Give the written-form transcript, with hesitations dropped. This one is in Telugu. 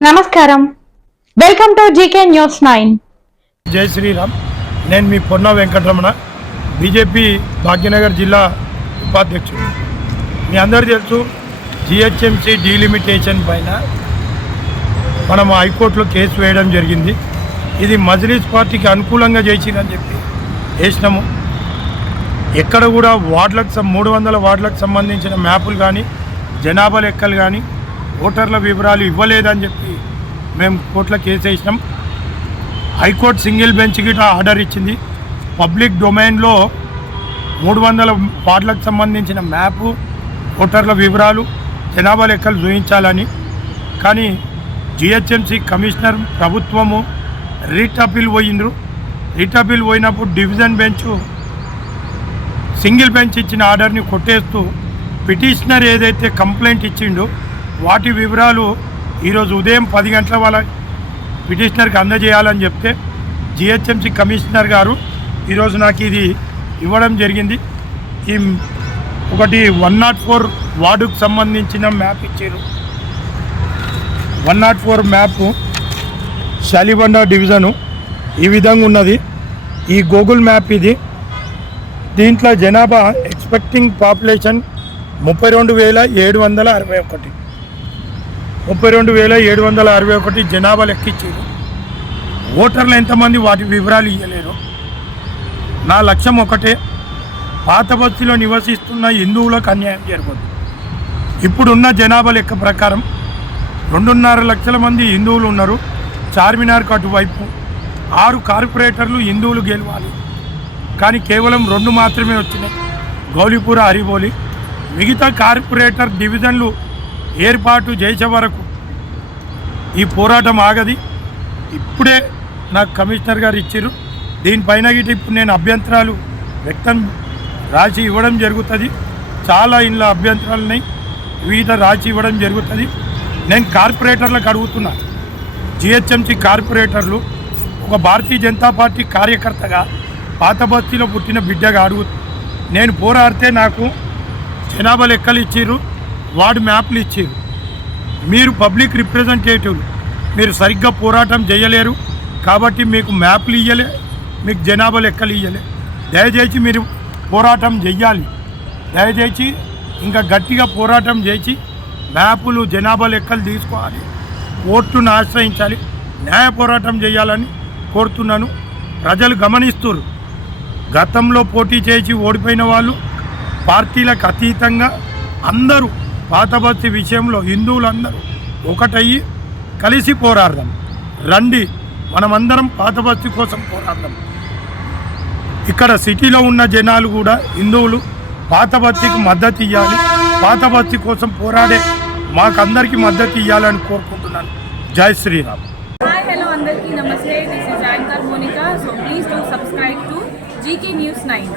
నమస్కారం, వెల్కమ్ టు జీకే న్యూస్ 9. జై శ్రీరామ్. నేను మీ పొన్న వెంకటరమణ, బీజేపీ భాగ్యనగర్ జిల్లా ఉపాధ్యక్షుడు. మీ అందరూ తెలుసు, జిహెచ్ఎంసీ డీలిమిటేషన్ పైన మనం హైకోర్టులో కేసు వేయడం జరిగింది. ఇది మజ్లిస్ పార్టీకి అనుకూలంగా చేసిందని చెప్పి వేసినాము. ఎక్కడ కూడా వార్డులకు 300 వార్డులకు సంబంధించిన మ్యాపులు కానీ జనాభా లెక్కలు కానీ ఓటర్ల వివరాలు ఇవ్వలేదని చెప్పి మేము కోర్టులో కేసు వేసినాం. హైకోర్టు సింగిల్ బెంచ్ గిట్లా ఆర్డర్ ఇచ్చింది. పబ్లిక్ డొమైన్లో 300 వార్డులకు సంబంధించిన మ్యాపు, ఓటర్ల వివరాలు, జనాభా లెక్కలు చూపించాలని. కానీ జిహెచ్ఎంసీ కమిషనర్ ప్రభుత్వము రిట్ అపీల్ పోయినరు. రిట్ అపీల్ పోయినప్పుడు డివిజన్ బెంచ్ సింగిల్ బెంచ్ ఇచ్చిన ఆర్డర్ని కొట్టేస్తూ పిటిషనర్ ఏదైతే కంప్లైంట్ ఇచ్చిండో వాటి వివరాలు ఈరోజు ఉదయం 10 గంటల వాళ్ళ పిటిషనర్కి అందజేయాలని చెప్తే జిహెచ్ఎంసీ కమిషనర్ గారు ఈరోజు నాకు ఇది ఇవ్వడం జరిగింది. ఈ ఒకటి 104 వార్డుకు సంబంధించిన మ్యాప్ ఇచ్చారు. 104 మ్యాప్ శాలిబండ డివిజను ఈ విధంగా ఉన్నది. ఈ గూగుల్ మ్యాప్ ఇది. దీంట్లో జనాభా ఎక్స్పెక్టింగ్ పాపులేషన్ 32,761. 32,761 జనాభా లెక్కించారు. ఓటర్లు ఎంతమంది వాటి వివరాలు ఇవ్వలేరు. నా లక్ష్యం ఒకటే, పాత బస్తీలో నివసిస్తున్న హిందువులకు అన్యాయం జరగదు. ఇప్పుడున్న జనాభా లెక్క ప్రకారం 2.5 లక్షల మంది హిందువులు ఉన్నారు. చార్మినార్కు అటువైపు 6 కార్పొరేటర్లు హిందువులు గెలవాలి. కానీ కేవలం 2 మాత్రమే వచ్చినాయి, గౌలిపుర, హరిబోలి. మిగతా కార్పొరేటర్ డివిజన్లు ఏర్పాటు చేసే వరకు ఈ పోరాటం ఆగది. ఇప్పుడే నాకు కమిషనర్ గారు ఇచ్చారు. దీనిపైన గిట్ట ఇప్పుడు నేను అభ్యంతరాలు రాసి ఇవ్వడం జరుగుతుంది. చాలా ఇంట్లో అభ్యంతరాలు ఉన్నాయి, వివిధ రాసి ఇవ్వడం జరుగుతుంది. నేను కార్పొరేటర్లకు అడుగుతున్నా, జిహెచ్ఎంసీ కార్పొరేటర్లు ఒక భారతీయ జనతా పార్టీ కార్యకర్తగా పాత బస్తీలో పుట్టిన బిడ్డగా నేను పోరాడితే నాకు జనాభా లెక్కలు ఇచ్చారు, వార్డు మ్యాప్లు ఇచ్చారు. మీరు పబ్లిక్ రిప్రజెంటేటివ్లు, మీరు సరిగ్గా పోరాటం చేయలేరు. కాబట్టి మీకు మ్యాప్లు ఇవ్వలే, మీకు జనాభా లెక్కలు ఇవ్వలే. దయచేసి మీరు పోరాటం చెయ్యాలి. దయచేసి ఇంకా గట్టిగా పోరాటం చేసి మ్యాపులు, జనాభా లెక్కలు తీసుకోవాలి. కోర్టును ఆశ్రయించాలి, న్యాయ పోరాటం చేయాలని కోరుతున్నాను. ప్రజలు గమనిస్తున్నారు. గతంలో పోటీ చేసి ఓడిపోయిన వాళ్ళు పార్టీలకు అతీతంగా అందరూ పాత బస్తీ విషయంలో హిందువులందరూ ఒకటయ్యి కలిసి పోరాడదాం. రండి, మనమందరం పాత బస్తీ కోసం పోరాడదాం. ఇక్కడ సిటీలో ఉన్న జనాలు కూడా హిందువులు పాత బస్తీకి మద్దతు ఇవ్వాలి. పాత బస్తీ కోసం పోరాడే మాకందరికీ మద్దతు ఇవ్వాలని కోరుకుంటున్నాను. జై శ్రీరామ్. Hi, hello, అందరికీ నమస్తే. This is Anchor Monica. So please do subscribe to GK News 9.